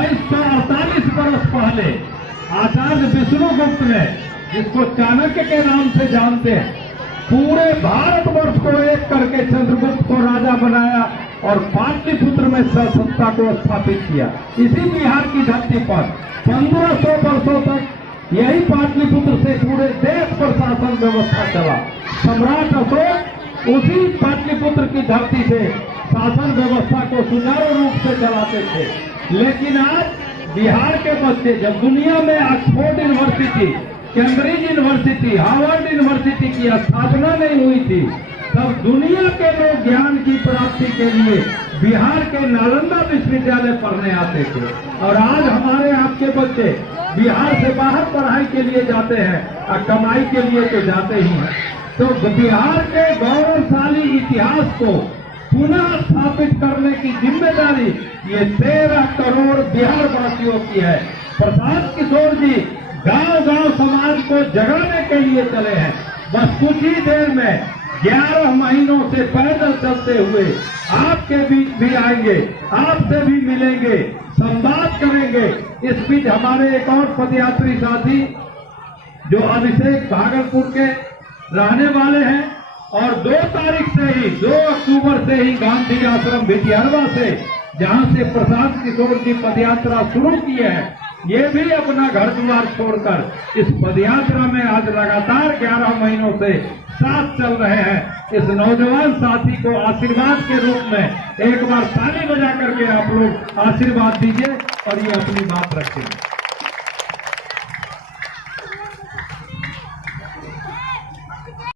2248 बरस पहले आचार्य विष्णुगुप्त ने, जिसको चाणक्य के नाम से जानते हैं, पूरे भारतवर्ष को एक करके चंद्रगुप्त को राजा बनाया और पाटलिपुत्र में सत्ता को स्थापित किया। इसी बिहार की धरती पर 1500 वर्षों तक यही पाटलिपुत्र से पूरे देश पर शासन व्यवस्था चला। सम्राट अशोक उसी पाटलिपुत्र की धरती से शासन व्यवस्था को सुचारू रूप से चलाते थे। लेकिन आज बिहार के बच्चे जब दुनिया में Oxford university, Cambridge university, Harvard university की स्थापना नहीं हुई थी, तब दुनिया के लोग ज्ञान की प्राप्ति के लिए बिहार के नालंदा विश्वविद्यालय पढ़ने आते थे। और आज हमारे आपके बच्चे बिहार से बाहर पढ़ाई के लिए जाते हैं और कमाई के लिए तो जाते ही हैं। तो बिहार के गौरवशाली इतिहास को पुनः स्थापित करने की जिम्मेदारी ये 13 करोड़ बिहार वासियों की है। प्रशांत किशोर जी गांव-गांव समाज को जगाने के लिए चले हैं। बस कुछ ही देर में 11 महीनों से पैदल चलते हुए आपके बीच भी आएंगे, आपसे भी मिलेंगे, संवाद करेंगे। इस बीच हमारे एक और पदयात्री साथी जो अभिषेक भागलपुर के रहने वाले हैं और 2 तारीख से ही 2 अक्टूबर से ही गांधी आश्रम भिटियारवा से, जहां से प्रशांत किशोर जी पदयात्रा शुरू किए हैं, ये भी अपना घर द्वार छोड़कर इस पदयात्रा में आज लगातार 11 महीनों से साथ चल रहे हैं। इस नौजवान साथी को आशीर्वाद के रूप में एक बार ताली बजा करके आप लोग आशीर्वाद दीजिए और ये अपनी बात रखेंगे।